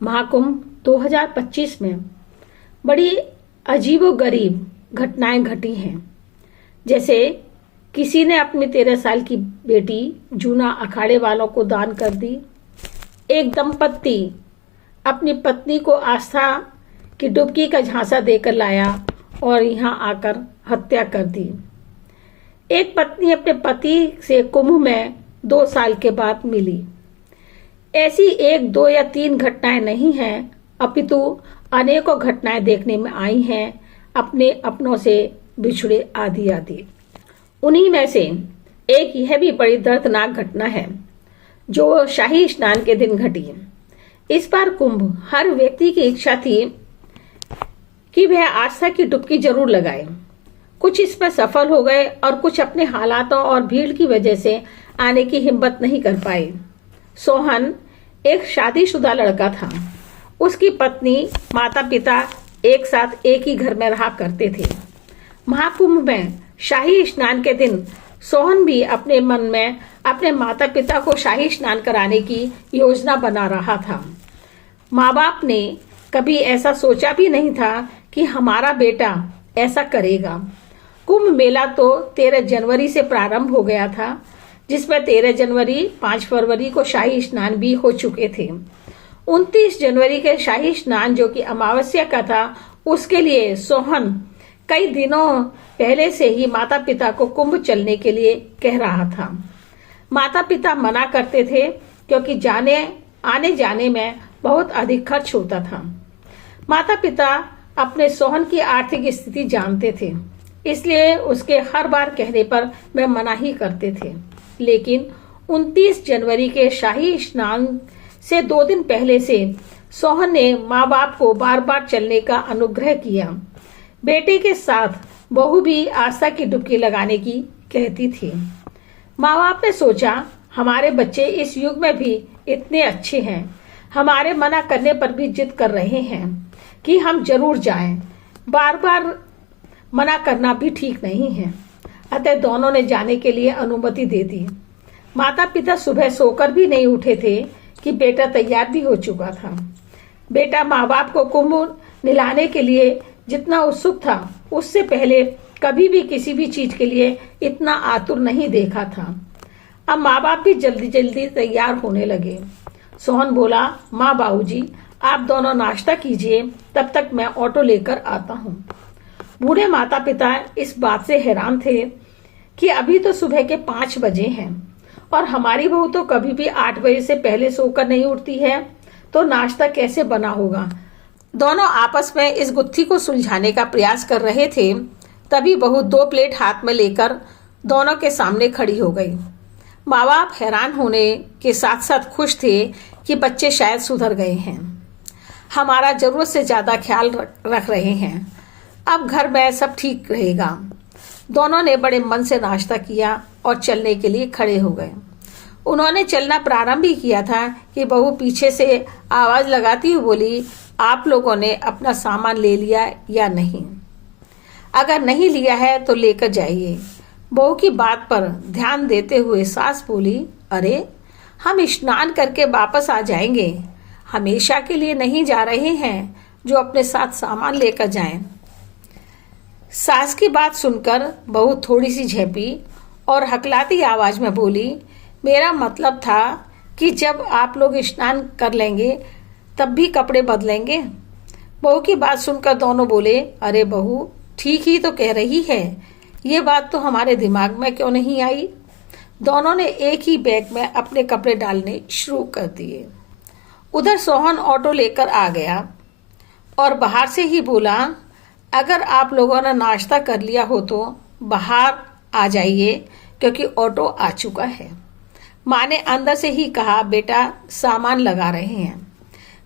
महाकुंभ 2025 में बड़ी अजीबोगरीब घटनाएं घटी हैं। जैसे किसी ने अपनी 13 साल की बेटी जूना अखाड़े वालों को दान कर दी। एक दंपत्ति अपनी पत्नी को आस्था की डुबकी का झांसा देकर लाया और यहाँ आकर हत्या कर दी। एक पत्नी अपने पति से कुंभ में 2 साल के बाद मिली। ऐसी 1, 2 या 3 घटनाएं नहीं हैं, अपितु अनेकों घटनाएं देखने में आई हैं, अपने अपनों से बिछड़े आदि आदि। उन्हीं में से एक यह भी बड़ी दर्दनाक घटना है जो शाही स्नान के दिन घटी। इस बार कुंभ हर व्यक्ति की इच्छा थी कि वह आस्था की डुबकी जरूर लगाए। कुछ इसमें सफल हो गए और कुछ अपने हालातों और भीड़ की वजह से आने की हिम्मत नहीं कर पाए। सोहन एक शादीशुदा लड़का था। उसकी पत्नी, माता पिता एक साथ एक ही घर में रहा करते थे। महाकुंभ में शाही स्नान के दिन सोहन भी अपने मन में अपने माता पिता को शाही स्नान कराने की योजना बना रहा था। माँ बाप ने कभी ऐसा सोचा भी नहीं था कि हमारा बेटा ऐसा करेगा। कुंभ मेला तो 13 जनवरी से प्रारंभ हो गया था, जिसमें 13 जनवरी 5 फरवरी को शाही स्नान भी हो चुके थे। 29 जनवरी के शाही स्नान जो कि अमावस्या का था, उसके लिए सोहन कई दिनों पहले से ही माता पिता को कुंभ चलने के लिए कह रहा था। माता पिता मना करते थे क्योंकि आने जाने में बहुत अधिक खर्च होता था। माता पिता अपने सोहन की आर्थिक स्थिति जानते थे, इसलिए उसके हर बार कहने पर वे मना ही करते थे। लेकिन 29 जनवरी के शाही स्नान से 2 दिन पहले से सोहन ने माँ बाप को बार बार चलने का अनुग्रह किया। बेटे के साथ बहू भी आस्था की डुबकी लगाने की कहती थी। माँ बाप ने सोचा, हमारे बच्चे इस युग में भी इतने अच्छे हैं, हमारे मना करने पर भी जिद कर रहे हैं कि हम जरूर जाएं। बार बार मना करना भी ठीक नहीं है। अतः दोनों ने जाने के लिए अनुमति दे दी। माता पिता सुबह सोकर भी नहीं उठे थे कि बेटा तैयार भी हो चुका था। बेटा माँ बाप को कुंभ निलाने के लिए जितना उत्सुक था, उससे पहले कभी भी किसी भी चीज के लिए इतना आतुर नहीं देखा था। अब माँ बाप भी जल्दी जल्दी तैयार होने लगे। सोहन बोला, माँ बाबूजी आप दोनों नाश्ता कीजिए, तब तक मैं ऑटो लेकर आता हूँ। बूढ़े माता पिता इस बात से हैरान थे कि अभी तो सुबह के 5 बजे हैं और हमारी बहू तो कभी भी 8 बजे से पहले सोकर नहीं उठती है, तो नाश्ता कैसे बना होगा। दोनों आपस में इस गुत्थी को सुलझाने का प्रयास कर रहे थे। तभी बहू 2 प्लेट हाथ में लेकर दोनों के सामने खड़ी हो गई। माँ बाप हैरान होने के साथ साथ खुश थे कि बच्चे शायद सुधर गए हैं, हमारा जरूरत से ज्यादा ख्याल रख रहे हैं, अब घर में सब ठीक रहेगा। दोनों ने बड़े मन से नाश्ता किया और चलने के लिए खड़े हो गए। उन्होंने चलना प्रारंभ ही किया था कि बहू पीछे से आवाज लगाती हुई बोली, आप लोगों ने अपना सामान ले लिया या नहीं? अगर नहीं लिया है तो लेकर जाइए। बहू की बात पर ध्यान देते हुए सास बोली, अरे हम स्नान करके वापस आ जाएंगे, हमेशा के लिए नहीं जा रहे हैं जो अपने साथ सामान लेकर जाएं। सास की बात सुनकर बहू थोड़ी सी झेपी और हकलाती आवाज में बोली, मेरा मतलब था कि जब आप लोग स्नान कर लेंगे तब भी कपड़े बदलेंगे। बहू की बात सुनकर दोनों बोले, अरे बहू ठीक ही तो कह रही है, ये बात तो हमारे दिमाग में क्यों नहीं आई। दोनों ने एक ही बैग में अपने कपड़े डालने शुरू कर दिए। उधर सोहन ऑटो लेकर आ गया और बाहर से ही बोला, अगर आप लोगों ने नाश्ता कर लिया हो तो बाहर आ जाइए क्योंकि ऑटो आ चुका है। माँ ने अंदर से ही कहा, बेटा सामान लगा रहे हैं।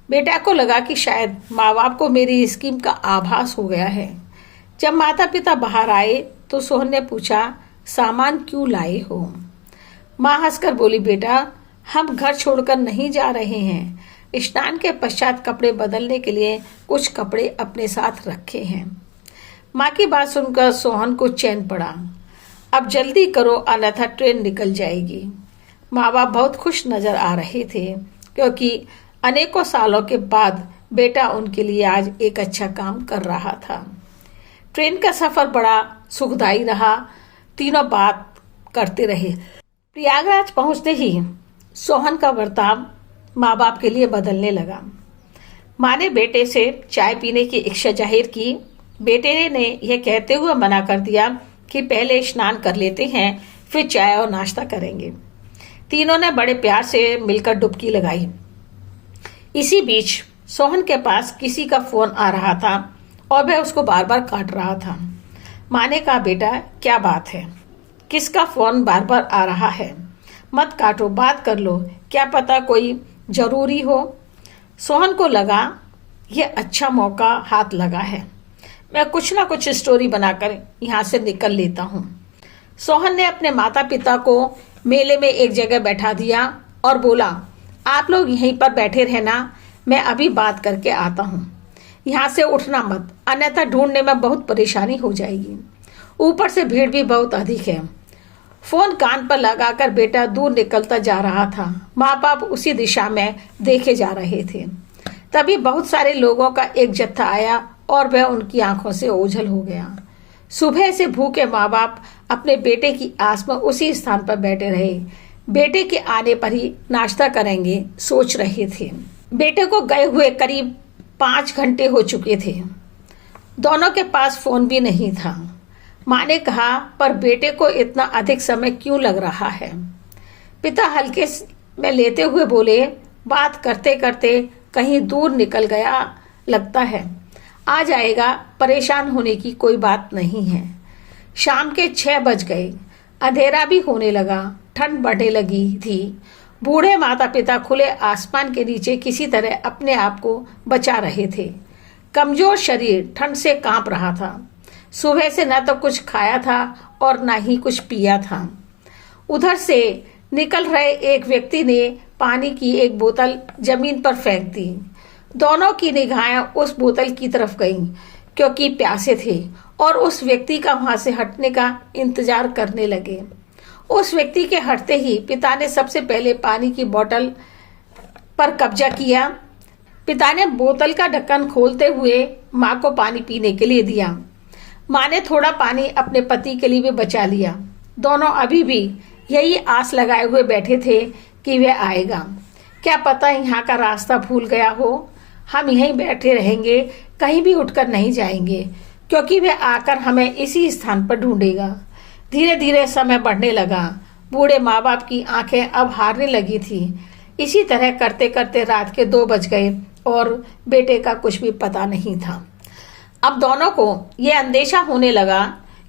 बेटा को लगा कि शायद माँ बाप को मेरी स्कीम का आभास हो गया है। जब माता पिता बाहर आए तो सोहन ने पूछा, सामान क्यों लाए हो? माँ हंसकर बोली, बेटा हम घर छोड़कर नहीं जा रहे हैं, स्नान के पश्चात कपड़े बदलने के लिए कुछ कपड़े अपने साथ रखे हैं। माँ की बात सुनकर सोहन को चैन पड़ा। अब जल्दी करो अन्यथा ट्रेन निकल जाएगी। माँ बाप बहुत खुश नजर आ रहे थे क्योंकि अनेकों सालों के बाद बेटा उनके लिए आज एक अच्छा काम कर रहा था। ट्रेन का सफर बड़ा सुखदायी रहा। तीनों बात करते रहे। प्रयागराज पहुंचते ही सोहन का बर्ताव माँ बाप के लिए बदलने लगा। माँ ने बेटे से चाय पीने की इच्छा जाहिर की। बेटे ने यह कहते हुए मना कर दिया कि पहले स्नान कर लेते हैं, फिर चाय और नाश्ता करेंगे। तीनों ने बड़े प्यार से मिलकर डुबकी लगाई। इसी बीच सोहन के पास किसी का फोन आ रहा था और वह उसको बार बार काट रहा था। माँ ने कहा, बेटा क्या बात है, किसका फोन बार बार आ रहा है? मत काटो, बात कर लो, क्या पता कोई जरूरी हो। सोहन को लगा यह अच्छा मौका हाथ लगा है, मैं कुछ ना कुछ स्टोरी बनाकर यहाँ से निकल लेता हूँ। सोहन ने अपने माता पिता को मेले में एक जगह बैठा दिया और बोला, आप लोग यहीं पर बैठे रहना, मैं अभी बात करके आता हूँ। यहाँ से उठना मत, अन्यथा ढूंढने में बहुत परेशानी हो जाएगी। ऊपर से भीड़ भी बहुत अधिक है। फोन कान पर लगाकर बेटा दूर निकलता जा रहा था। माँ बाप उसी दिशा में देखे जा रहे थे। तभी बहुत सारे लोगों का एक जत्था आया और वह उनकी आंखों से ओझल हो गया। सुबह से भूखे माँ बाप अपने बेटे की आस में उसी स्थान पर बैठे रहे। बेटे के आने पर ही नाश्ता करेंगे सोच रहे थे। बेटे को गए हुए करीब 5 घंटे हो चुके थे। दोनों के पास फोन भी नहीं था। माँ ने कहा, पर बेटे को इतना अधिक समय क्यों लग रहा है? पिता हल्के में लेते हुए बोले, बात करते करते कहीं दूर निकल गया लगता है, आ जाएगा, परेशान होने की कोई बात नहीं है। शाम के 6 बज गए, अंधेरा भी होने लगा, ठंड बढ़ने लगी थी। बूढ़े माता पिता खुले आसमान के नीचे किसी तरह अपने आप को बचा रहे थे। कमजोर शरीर ठंड से कांप रहा था। सुबह से न तो कुछ खाया था और न ही कुछ पिया था। उधर से निकल रहे एक व्यक्ति ने पानी की एक बोतल जमीन पर फेंक दी। दोनों की निगाहें उस बोतल की तरफ गईं, क्योंकि प्यासे थे और उस व्यक्ति का वहां से हटने का इंतजार करने लगे। उस व्यक्ति के हटते ही पिता ने सबसे पहले पानी की बोतल पर कब्जा किया। पिता ने बोतल का ढक्कन खोलते हुए माँ को पानी पीने के लिए दिया। माँ ने थोड़ा पानी अपने पति के लिए भी बचा लिया। दोनों अभी भी यही आस लगाए हुए बैठे थे कि वह आएगा। क्या पता यहाँ का रास्ता भूल गया हो। हम यहीं बैठे रहेंगे, कहीं भी उठकर नहीं जाएंगे, क्योंकि वह आकर हमें इसी स्थान पर ढूंढेगा। धीरे धीरे समय बढ़ने लगा। बूढ़े माँ बाप की आंखें अब हारने लगी थी। इसी तरह करते करते रात के 2 बज गए और बेटे का कुछ भी पता नहीं था। अब दोनों को यह अंदेशा होने लगा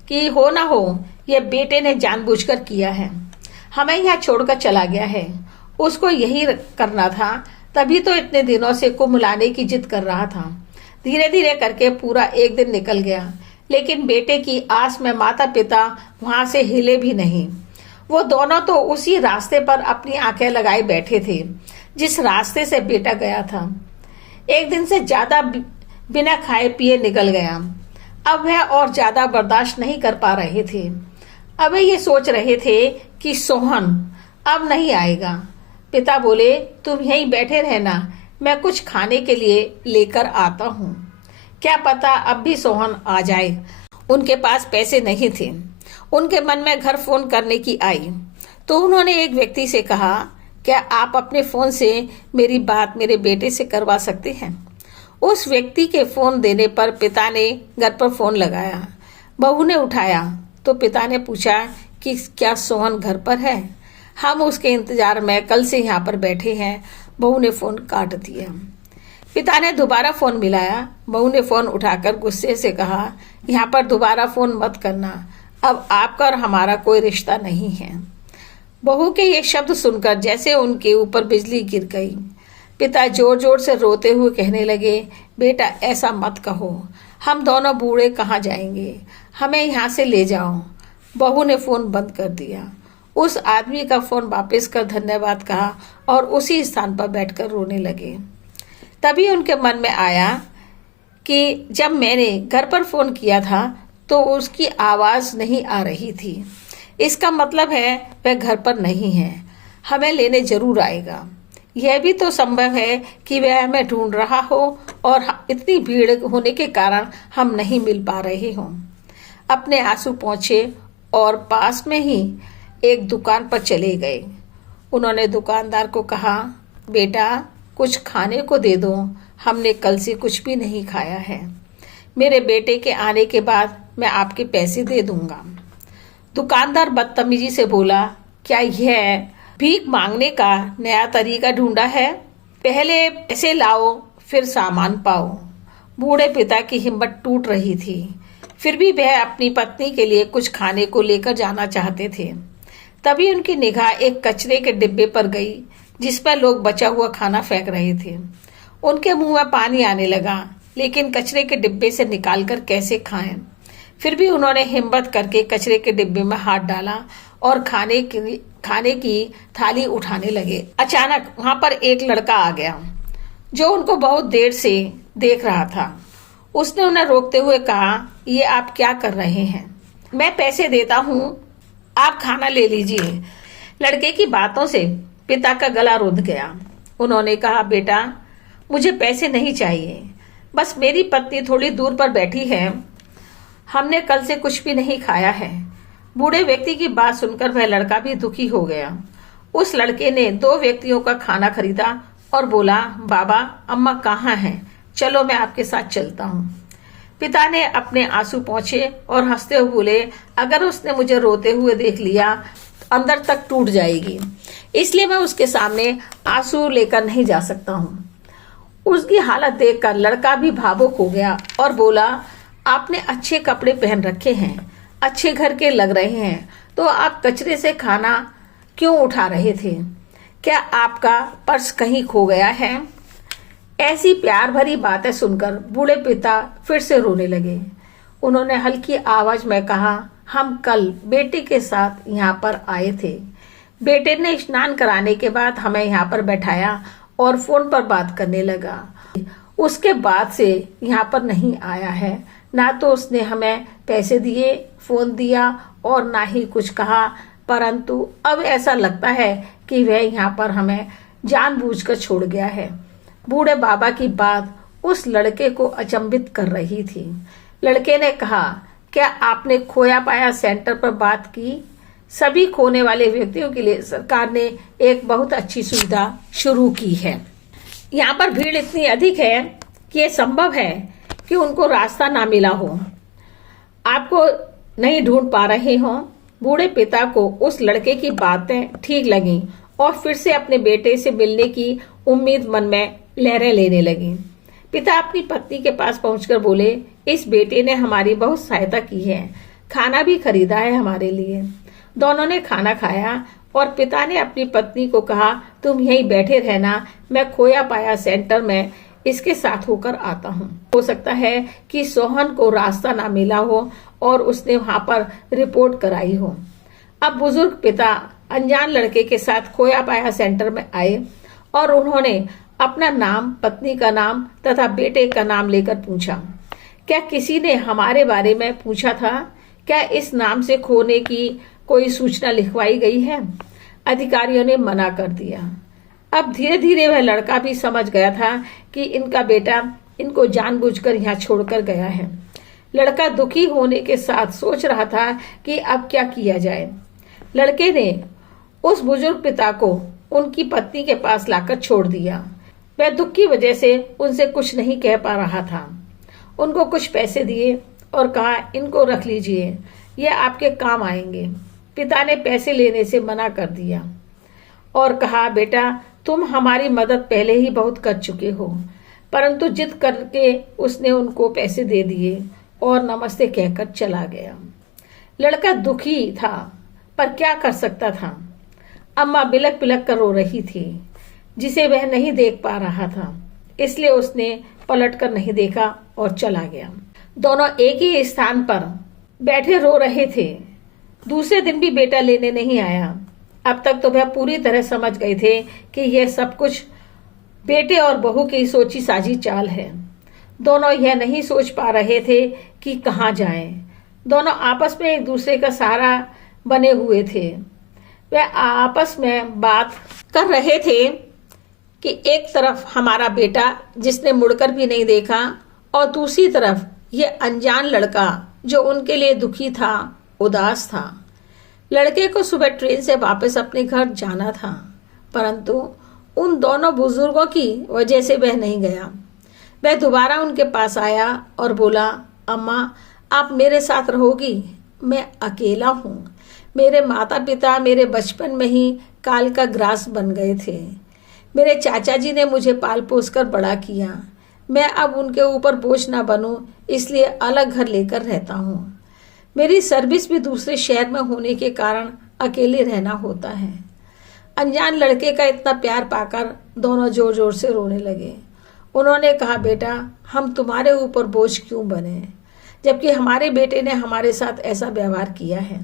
कि हो ना हो यह बेटे ने जानबूझकर किया है, हमें यहाँ छोड़कर चला गया है। उसको यही करना था, तभी तो इतने दिनों से कुम्भलाने की जिद कर रहा था। धीरे धीरे करके पूरा एक दिन निकल गया, लेकिन बेटे की आस में माता पिता वहां से हिले भी नहीं। वो दोनों तो उसी रास्ते पर अपनी आंखें लगाए बैठे थे जिस रास्ते से बेटा गया था। एक दिन से ज्यादा बिना खाए पिए निकल गया। अब वह और ज्यादा बर्दाश्त नहीं कर पा रहे थे। अब वे ये सोच रहे थे कि सोहन अब नहीं आएगा। पिता बोले, तुम यहीं बैठे रहना, मैं कुछ खाने के लिए लेकर आता हूँ। क्या पता अब भी सोहन आ जाए। उनके पास पैसे नहीं थे। उनके मन में घर फोन करने की आई, तो उन्होंने एक व्यक्ति से कहा, क्या आप अपने फोन से मेरी बात मेरे बेटे से करवा सकते हैं? उस व्यक्ति के फोन देने पर पिता ने घर पर फोन लगाया। बहू ने उठाया तो पिता ने पूछा कि क्या सोहन घर पर है? हम उसके इंतजार में कल से यहाँ पर बैठे हैं। बहू ने फोन काट दिया। पिता ने दोबारा फोन मिलाया। बहू ने फोन उठाकर गुस्से से कहा, यहाँ पर दोबारा फोन मत करना, अब आपका और हमारा कोई रिश्ता नहीं है। बहू के ये शब्द सुनकर जैसे उनके ऊपर बिजली गिर गई। पिता जोर जोर से रोते हुए कहने लगे, बेटा ऐसा मत कहो, हम दोनों बूढ़े कहाँ जाएंगे, हमें यहाँ से ले जाओ। बहू ने फोन बंद कर दिया। उस आदमी का फोन वापस कर धन्यवाद कहा और उसी स्थान पर बैठकर रोने लगे। तभी उनके मन में आया कि जब मैंने घर पर फोन किया था तो उसकी आवाज नहीं आ रही थी। इसका मतलब है वह घर पर नहीं है, हमें लेने जरूर आएगा। यह भी तो संभव है कि वह हमें ढूंढ रहा हो और इतनी भीड़ होने के कारण हम नहीं मिल पा रहे हों। अपने आंसू पोंछे और पास में ही एक दुकान पर चले गए। उन्होंने दुकानदार को कहा, बेटा कुछ खाने को दे दो, हमने कल से कुछ भी नहीं खाया है। मेरे बेटे के आने के बाद मैं आपके पैसे दे दूंगा। दुकानदार बदतमीजी से बोला, क्या यह भीख मांगने का नया तरीका ढूंढा है? पहले पैसे लाओ फिर सामान पाओ। बूढ़े पिता की हिम्मत टूट रही थी, फिर भी वह अपनी पत्नी के लिए कुछ खाने को लेकर जाना चाहते थे। तभी उनकी निगाह एक कचरे के डिब्बे पर गई जिस पर लोग बचा हुआ खाना फेंक रहे थे। उनके मुंह में पानी आने लगा, लेकिन कचरे के डिब्बे से निकालकर कैसे खाएं? फिर भी उन्होंने हिम्मत करके कचरे के डिब्बे में हाथ डाला और खाने की थाली उठाने लगे। अचानक वहां पर एक लड़का आ गया जो उनको बहुत देर से देख रहा था। उसने उन्हें रोकते हुए कहा, ये आप क्या कर रहे हैं? मैं पैसे देता हूँ, आप खाना ले लीजिए। लड़के की बातों से पिता का गला रुंध गया। उन्होंने कहा, बेटा मुझे पैसे नहीं चाहिए, बस मेरी पत्नी थोड़ी दूर पर बैठी है, हमने कल से कुछ भी नहीं खाया है। बूढ़े व्यक्ति की बात सुनकर वह लड़का भी दुखी हो गया। उस लड़के ने 2 व्यक्तियों का खाना खरीदा और बोला, बाबा अम्मा कहाँ हैं? चलो मैं आपके साथ चलता हूँ। पिता ने अपने आंसू पोंछे और हंसते हुए बोले, अगर उसने मुझे रोते हुए देख लिया तो अंदर तक टूट जाएगी, इसलिए मैं उसके सामने आंसू लेकर नहीं जा सकता हूँ। उसकी हालत देखकर लड़का भी भावुक हो गया और बोला, आपने अच्छे कपड़े पहन रखे हैं, अच्छे घर के लग रहे हैं, तो आप कचरे से खाना क्यों उठा रहे थे? क्या आपका पर्स कहीं खो गया है? ऐसी प्यार भरी बातें सुनकर बूढ़े पिता फिर से रोने लगे। उन्होंने हल्की आवाज में कहा, हम कल बेटे के साथ यहाँ पर आए थे। बेटे ने स्नान कराने के बाद हमें यहाँ पर बैठाया और फोन पर बात करने लगा। उसके बाद से यहाँ पर नहीं आया है। ना तो उसने हमें पैसे दिए, फोन दिया और ना ही कुछ कहा, परंतु अब ऐसा लगता है कि वह यहाँ पर हमें जानबूझकर छोड़ गया है। बूढ़े बाबा की बात उस लड़के को अचंभित कर रही थी। लड़के ने कहा, क्या आपने खोया पाया सेंटर पर बात की? सभी खोने वाले व्यक्तियों के लिए सरकार ने एक बहुत अच्छी सुविधा शुरू की है। यहाँ पर भीड़ इतनी अधिक है कि ये संभव है कि उनको रास्ता ना मिला हो, आपको नहीं ढूंढ पा रहे हो। बूढ़े पिता को उस लड़के की बातें ठीक लगी और फिर से अपने बेटे से मिलने की उम्मीद मन में लहरें लेने लगी। पिता अपनी पत्नी के पास पहुंचकर बोले, इस बेटे ने हमारी बहुत सहायता की है, खाना भी खरीदा है हमारे लिए। दोनों ने खाना खाया और पिता ने अपनी पत्नी को कहा, तुम यहीं बैठे रहना, मैं खोया पाया सेंटर में इसके साथ होकर आता हूँ। हो सकता है कि सोहन को रास्ता ना मिला हो और उसने वहां पर रिपोर्ट कराई हो। अब बुजुर्ग पिता अनजान लड़के के साथ खोया पाया सेंटर में आए और उन्होंने अपना नाम, पत्नी का नाम तथा बेटे का नाम लेकर पूछा, क्या किसी ने हमारे बारे में पूछा था? क्या इस नाम से खोने की कोई सूचना लिखवाई गई है? अधिकारियों ने मना कर दिया। अब धीरे धीरे वह लड़का भी समझ गया था कि इनका बेटा इनको जानबूझकर यहाँ छोड़कर गया है। लड़का दुखी होने के साथ सोच रहा था कि अब क्या किया जाए। लड़के ने उस बुजुर्ग पिता को उनकी पत्नी के पास लाकर छोड़ दिया। वह दुख की वजह से उनसे कुछ नहीं कह पा रहा था। उनको कुछ पैसे दिए और कहा, इनको रख लीजिए, ये आपके काम आएंगे। पिता ने पैसे लेने से मना कर दिया और कहा, बेटा तुम हमारी मदद पहले ही बहुत कर चुके हो। परंतु जिद करके उसने उनको पैसे दे दिए और नमस्ते कहकर चला गया। लड़का दुखी था पर क्या कर सकता था। अम्मा बिलक बिलक कर रो रही थी जिसे वह नहीं देख पा रहा था, इसलिए उसने पलट कर नहीं देखा और चला गया। दोनों एक ही स्थान पर बैठे रो रहे थे। दूसरे दिन भी बेटा लेने नहीं आया। अब तक तो वह पूरी तरह समझ गए थे कि यह सब कुछ बेटे और बहू की सोची साजी चाल है। दोनों यह नहीं सोच पा रहे थे कि कहाँ जाएं। दोनों आपस में एक दूसरे का सहारा बने हुए थे। वह आपस में बात कर रहे थे कि एक तरफ हमारा बेटा जिसने मुड़कर भी नहीं देखा और दूसरी तरफ ये अनजान लड़का जो उनके लिए दुखी था, उदास था। लड़के को सुबह ट्रेन से वापस अपने घर जाना था, परंतु उन दोनों बुजुर्गों की वजह से वह नहीं गया। वह दोबारा उनके पास आया और बोला, अम्मा आप मेरे साथ रहोगी? मैं अकेला हूँ। मेरे माता पिता मेरे बचपन में ही काल का ग्रास बन गए थे। मेरे चाचा जी ने मुझे पाल पोस कर बड़ा किया। मैं अब उनके ऊपर बोझ ना बनूं, इसलिए अलग घर लेकर रहता हूँ। मेरी सर्विस भी दूसरे शहर में होने के कारण अकेले रहना होता है। अनजान लड़के का इतना प्यार पाकर दोनों जोर जोर से रोने लगे। उन्होंने कहा, बेटा हम तुम्हारे ऊपर बोझ क्यों बने, जबकि हमारे बेटे ने हमारे साथ ऐसा व्यवहार किया है।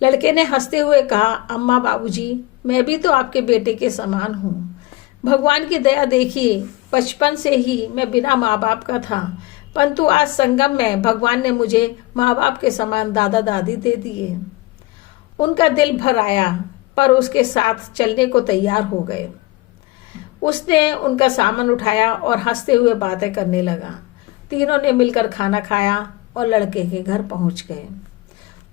लड़के ने हंसते हुए कहा, अम्मा बाबूजी मैं भी तो आपके बेटे के समान हूँ। भगवान की दया देखिए, बचपन से ही मैं बिना माँ बाप का था, परंतु आज संगम में भगवान ने मुझे माँ बाप के समान दादा दादी दे दिए। उनका दिल भर आया, पर उसके साथ चलने को तैयार हो गए। उसने उनका सामान उठाया और हंसते हुए बातें करने लगा। तीनों ने मिलकर खाना खाया और लड़के के घर पहुंच गए।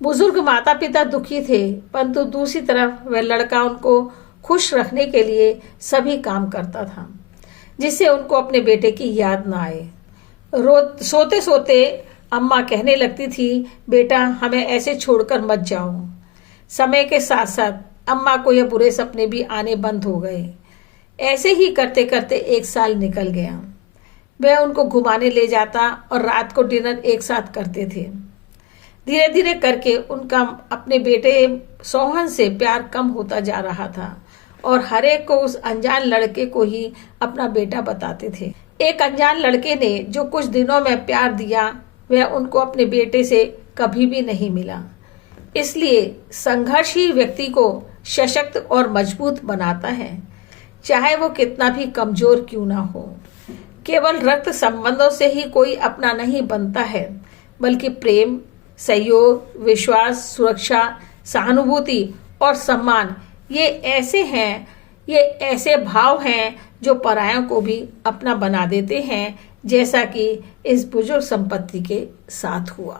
बुजुर्ग माता पिता दुखी थे, परंतु दूसरी तरफ वह लड़का उनको खुश रखने के लिए सभी काम करता था, जिससे उनको अपने बेटे की याद न आए। सोते सोते अम्मा कहने लगती थी, बेटा हमें ऐसे छोड़कर मत जाओ। समय के साथ साथ अम्मा को यह बुरे सपने भी आने बंद हो गए। ऐसे ही करते करते 1 साल निकल गया। वह उनको घुमाने ले जाता और रात को डिनर एक साथ करते थे। धीरे धीरे करके उनका अपने बेटे सोहन से प्यार कम होता जा रहा था और हर एक को उस अनजान लड़के को ही अपना बेटा बताते थे। एक अनजान लड़के ने जो कुछ दिनों में प्यार दिया, वह उनको अपने बेटे से कभी भी नहीं मिला। इसलिए संघर्ष ही व्यक्ति को सशक्त और मजबूत बनाता है, चाहे वो कितना भी कमजोर क्यों ना हो। केवल रक्त संबंधों से ही कोई अपना नहीं बनता है, बल्कि प्रेम, सहयोग, विश्वास, सुरक्षा, सहानुभूति और सम्मान ये ऐसे भाव हैं जो परायों को भी अपना बना देते हैं, जैसा कि इस बुजुर्ग संपत्ति के साथ हुआ।